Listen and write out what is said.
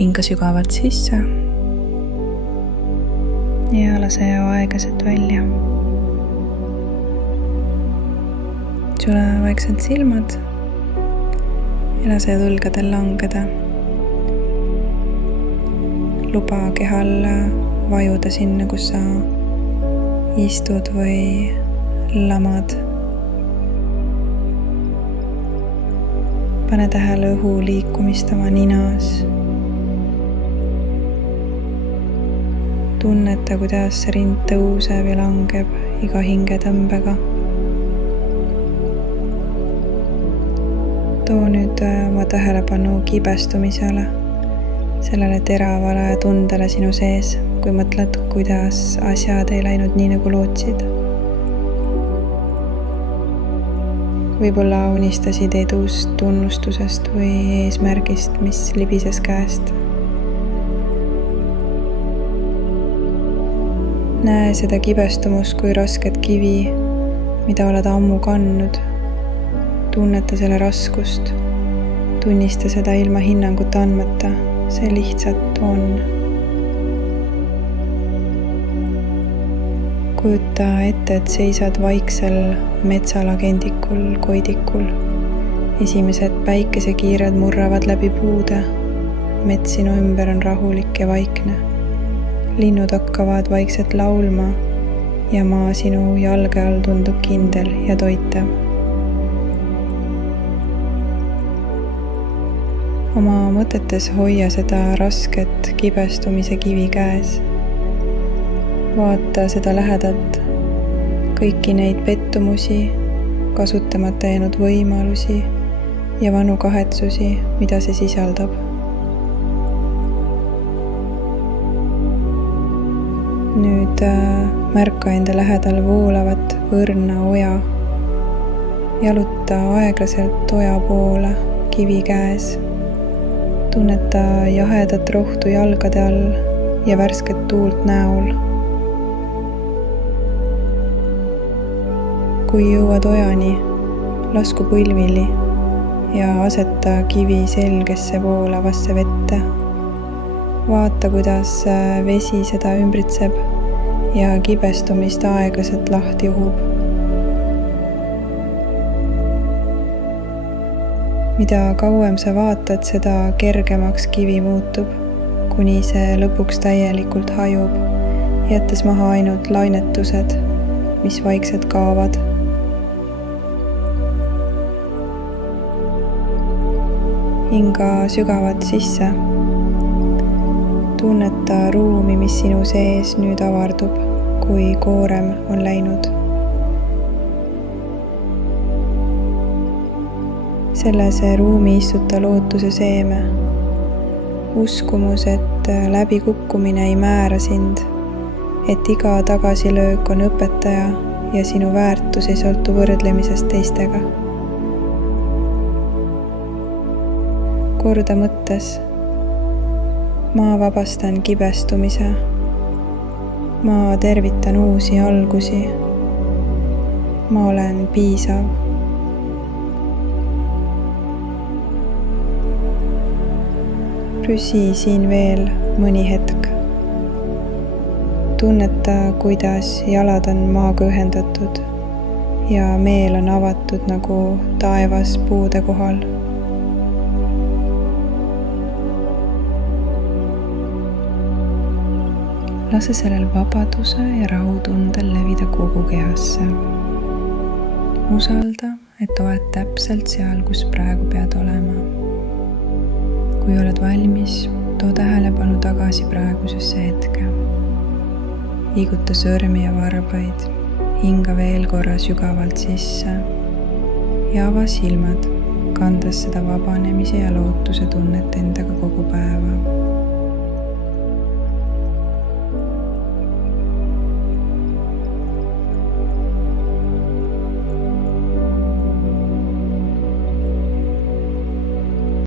Hinga sügavalt sisse ja lase aeglaselt välja. Sule vaikselt silmad ja lase õlgadel langeda. Luba kehal vajuda sinna, kus sa istud või lamad. Pane tähele õhu liikumist oma ninas. Tunneta, kuidas rind tõuseb ja langeb iga hingetõmbega. Too nüüd oma tähelepanu kibestumisele, sellele teravale tundele sinu sees, kui mõtled, kuidas asjad ei läinud nii, nagu lootsid. Võib-olla unistasid edust, tunnustusest või eesmärgist, mis libises käest. Näe seda kibestumust kui rasket kivi, mida oled ammu kandnud. Tunneta selle raskust. Tunnista seda ilma hinnangut andmata. See lihtsalt on. Kujuta ette, et seisad vaiksel metsalagendikul koidikul. Esimesed päikesekiired murravad läbi puude. Mets sinu ümber on rahulik ja vaikne. Linnud hakkavad vaikselt laulma ja maa sinu jalge all tundub kindel ja toitav. Oma mõtetes hoia seda rasket kibestumise kivi käes. Vaata seda lähedalt, kõiki neid pettumusi, kasutamata jäänud võimalusi ja vanu kahetsusi, mida see sisaldab. Nüüd märka enda lähedal voolavat võrna oja. Jaluta aeglaselt oja poole kivi käes. Tunneta jahedat rohtu jalgade all ja värsket tuult näol. Kui jõuad ojani, lasku põlvili ja aseta kivi selgesse voolavasse vette. Vaata, kuidas vesi seda ümbritseb ja kibestumist aeglaselt lahti uhub. Mida kauem sa vaatad, seda kergemaks kivi muutub, kuni see lõpuks täielikult hajub, jättes maha ainult lainetused, mis vaikselt kaovad. Hinga sügavalt sisse. Tunneta ruumi, mis sinu sees nüüd avardub, kui koorem on läinud. Selles ruumi istuta lootuse seeme. Uskumus, et läbikukkumine ei määra sind, et iga tagasilöök on õpetaja ja sinu väärtus ei sõltu võrdlemisest teistega. Korda mõttes. Ma vabastan kibestumise. Ma tervitan uusi algusi. Ma olen piisav. Püsi siin veel mõni hetk. Tunneta, kuidas jalad on maaga ühendatud ja meel on avatud nagu taevas puude kohal. Lase sellel vabaduse ja rahutundel levida kogu kehasse. Usalda, et oled täpselt seal, kus praegu pead olema. Kui oled valmis, too tähelepanu tagasi praegusesse hetke. Liiguta sõrmi ja varbaid, hinga veel korra sügavalt sisse ja ava silmad, kandes seda vabanemise ja lootuse tunnet endaga kogu päeva.